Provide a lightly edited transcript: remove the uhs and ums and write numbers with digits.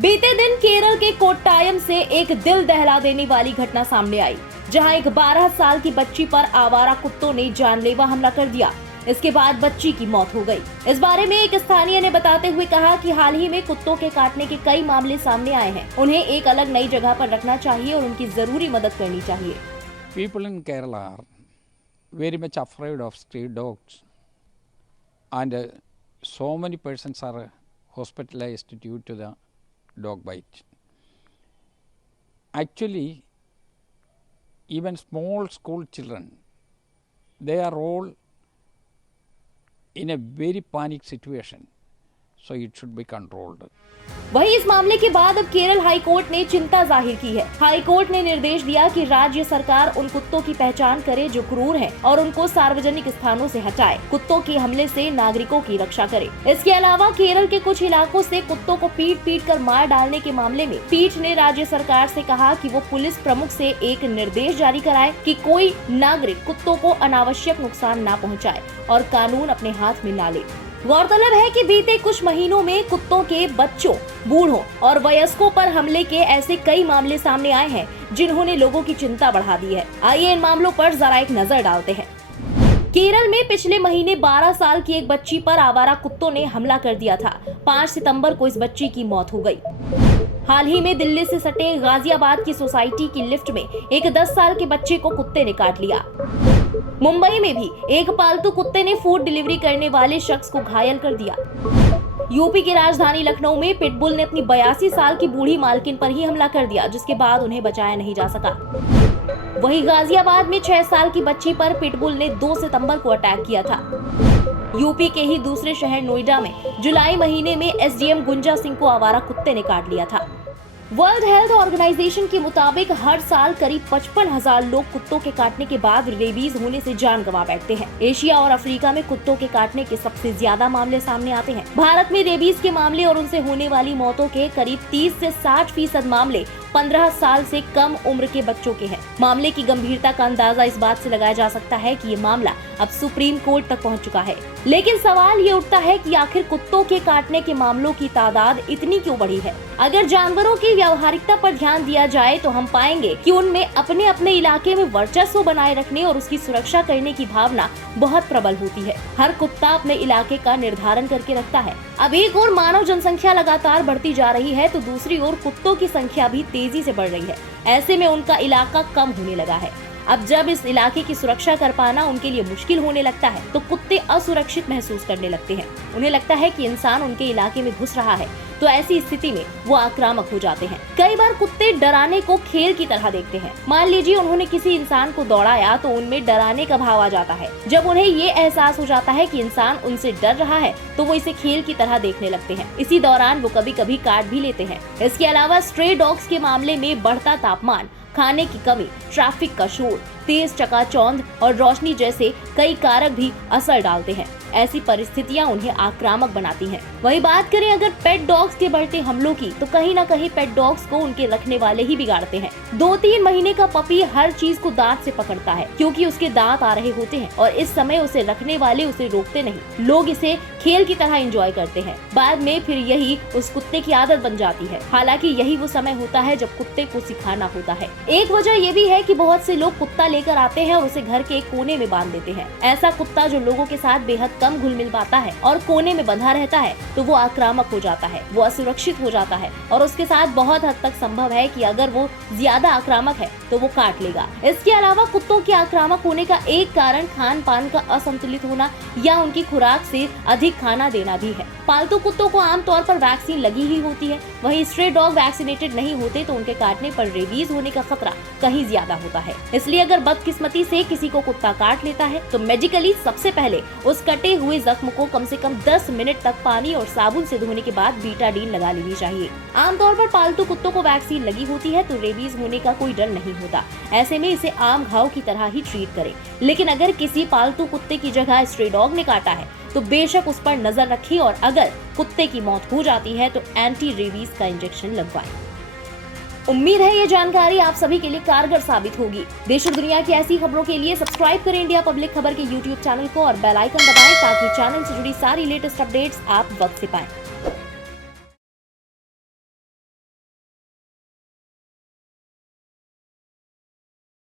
बीते दिन केरल के कोट्टायम से एक दिल दहला देने वाली घटना सामने आई, जहां एक 12 साल की बच्ची पर आवारा कुत्तों ने जानलेवा हमला कर दिया। इसके बाद बच्ची की मौत हो गई। इस बारे में एक स्थानीय ने बताते हुए कहा कि हाल ही में कुत्तों के काटने के कई मामले सामने आए हैं। उन्हें एक अलग नई जगह पर रखना चाहिए और उनकी जरूरी मदद करनी चाहिए। People in Kerala are very much afraid of street dogs, and so many persons are hospitalized due to the dog bite. Actually, even small school children, they are all in a very panic situation, so it should be controlled. वहीं इस मामले के बाद अब Kerala high court ने चिंता जाहिर की है। हाई कोर्ट ने निर्देश दिया कि राज्य सरकार उन कुत्तों की पहचान करे जो क्रूर हैं और उनको सार्वजनिक स्थानों से हटाए। कुत्तों के हमले से नागरिकों की रक्षा करे। इसके अलावा केरल के कुछ इलाकों से कुत्तों को पीट कर मार डालने के मामले में पीठ ने राज्य सरकार से कहा कि वो पुलिस प्रमुख से एक निर्देश जारी कराए कि कोई नागरिक कुत्तों को अनावश्यक नुकसान न पहुँचाए और कानून अपने हाथ में न ले। गौरतलब है कि बीते कुछ महीनों में कुत्तों के बच्चों, बूढ़ों और वयस्कों पर हमले के ऐसे कई मामले सामने आए हैं जिन्होंने लोगों की चिंता बढ़ा दी है। आइए इन मामलों पर जरा एक नजर डालते हैं। केरल में पिछले महीने 12 साल की एक बच्ची पर आवारा कुत्तों ने हमला कर दिया था। 5 सितंबर को इस बच्ची की मौत हो गई। हाल ही में दिल्ली से सटे गाजियाबाद की सोसाइटी की लिफ्ट में एक 10 साल के बच्चे को कुत्ते ने काट लिया। मुंबई में भी एक पालतू कुत्ते ने फूड डिलीवरी करने वाले शख्स को घायल कर दिया। यूपी की राजधानी लखनऊ में पिटबुल ने अपनी 82 साल की बूढ़ी मालकिन पर ही हमला कर दिया, जिसके बाद उन्हें बचाया नहीं जा सका। वहीं गाजियाबाद में 6 साल की बच्ची पर पिटबुल ने 2 सितंबर को अटैक किया था। यूपी के ही दूसरे शहर नोएडा में जुलाई महीने में एसडीएम गुंजा सिंह को आवारा कुत्ते ने काट लिया था। वर्ल्ड हेल्थ ऑर्गेनाइजेशन के मुताबिक हर साल करीब 55,000 लोग कुत्तों के काटने के बाद रेबीज होने से जान गंवा बैठते हैं। एशिया और अफ्रीका में कुत्तों के काटने के सबसे ज्यादा मामले सामने आते हैं। भारत में रेबीज के मामले और उनसे होने वाली मौतों के करीब 30 से 60% मामले 15 साल से कम उम्र के बच्चों के हैं। मामले की गंभीरता का अंदाजा इस बात से लगाया जा सकता है कि ये मामला अब सुप्रीम कोर्ट तक पहुंच चुका है। लेकिन सवाल ये उठता है कि आखिर कुत्तों के काटने के मामलों की तादाद इतनी क्यों बढ़ी है? अगर जानवरों की व्यावहारिकता पर ध्यान दिया जाए तो हम पाएंगे कि उनमें अपने अपने इलाके में वर्चस्व बनाए रखने और उसकी सुरक्षा करने की भावना बहुत प्रबल होती है। हर कुत्ता अपने इलाके का निर्धारण करके रखता है। अब एक ओर मानव जनसंख्या लगातार बढ़ती जा रही है तो दूसरी ओर कुत्तों की संख्या भी तेजी से बढ़ रही है। ऐसे में उनका इलाका कम होने लगा है। अब जब इस इलाके की सुरक्षा कर पाना उनके लिए मुश्किल होने लगता है तो कुत्ते असुरक्षित महसूस करने लगते हैं। उन्हें लगता है कि इंसान उनके इलाके में घुस रहा है, तो ऐसी स्थिति में वो आक्रामक हो जाते हैं। कई बार कुत्ते डराने को खेल की तरह देखते हैं। मान लीजिए उन्होंने किसी इंसान को दौड़ाया तो उनमें डराने का भाव आ जाता है। जब उन्हें ये एहसास हो जाता है कि इंसान उनसे डर रहा है तो वो इसे खेल की तरह देखने लगते हैं। इसी दौरान वो कभी कभी काट भी लेते हैं। इसके अलावा स्ट्रे डॉग्स के मामले में बढ़ता तापमान, खाने की कमी, ट्रैफिक का शोर, तेज चकाचौंध और रोशनी जैसे कई कारक भी असर डालते हैं। ऐसी परिस्थितियां उन्हें आक्रामक बनाती हैं। वही बात करें अगर पेट डॉग्स के बढ़ते हमलों की, तो कहीं न कहीं पेट डॉग्स को उनके रखने वाले ही बिगाड़ते हैं। 2-3 महीने का पपी हर चीज को दांत से पकड़ता है क्योंकि उसके दांत आ रहे होते हैं और इस समय उसे रखने वाले उसे रोकते नहीं। लोग इसे खेल की तरह एंजॉय करते हैं। बाद में फिर यही उस कुत्ते की आदत बन जाती है। हालांकि यही वो समय होता है जब कुत्ते को सिखाना होता है। एक वजह ये भी है कि बहुत से लोग कुत्ता लेकर आते हैं और उसे घर के एक कोने में बांध देते हैं। ऐसा कुत्ता जो लोगों के साथ बेहद कम घुल मिल पाता है और कोने में बंधा रहता है तो वो आक्रामक हो जाता है, वो असुरक्षित हो जाता है और उसके साथ बहुत हद तक संभव है कि अगर वो ज्यादा आक्रामक है तो वो काट लेगा। इसके अलावा कुत्तों के आक्रामक होने का एक कारण खान पान का असंतुलित होना या उनकी खुराक से अधिक खाना देना भी है। पालतू कुत्तों को आमतौर पर वैक्सीन लगी ही होती है। वहीं स्ट्रे डॉग वैक्सीनेटेड नहीं होते तो उनके काटने पर रेबीज होने का खतरा कहीं ज्यादा होता है। इसलिए अगर बदकिस्मती से किसी को कुत्ता काट लेता है तो मेडिकली सबसे पहले उस कटे हुए जख्म को कम से कम 10 मिनट तक पानी और साबुन से धोने के बाद बीटाडीन लगा लेनी चाहिए। आमतौर पर पालतू कुत्तों को वैक्सीन लगी होती है तो रेबीज होने का कोई डर नहीं होता। ऐसे में इसे आम घाव की तरह ही ट्रीट करें। लेकिन अगर किसी पालतू कुत्ते की जगह स्ट्रे डॉग ने काटा है तो बेशक उस पर नजर रखिए और अगर कुत्ते की मौत हो जाती है तो एंटी रेबीज का इंजेक्शन लगवाएं। उम्मीद है ये जानकारी आप सभी के लिए कारगर साबित होगी। देश और दुनिया की ऐसी खबरों के लिए सब्सक्राइब करें इंडिया पब्लिक खबर के YouTube चैनल को और बेल आइकन दबाएं ताकि चैनल से जुड़ी सारी लेटेस्ट अपडेट्स आप वक्त से पाएं।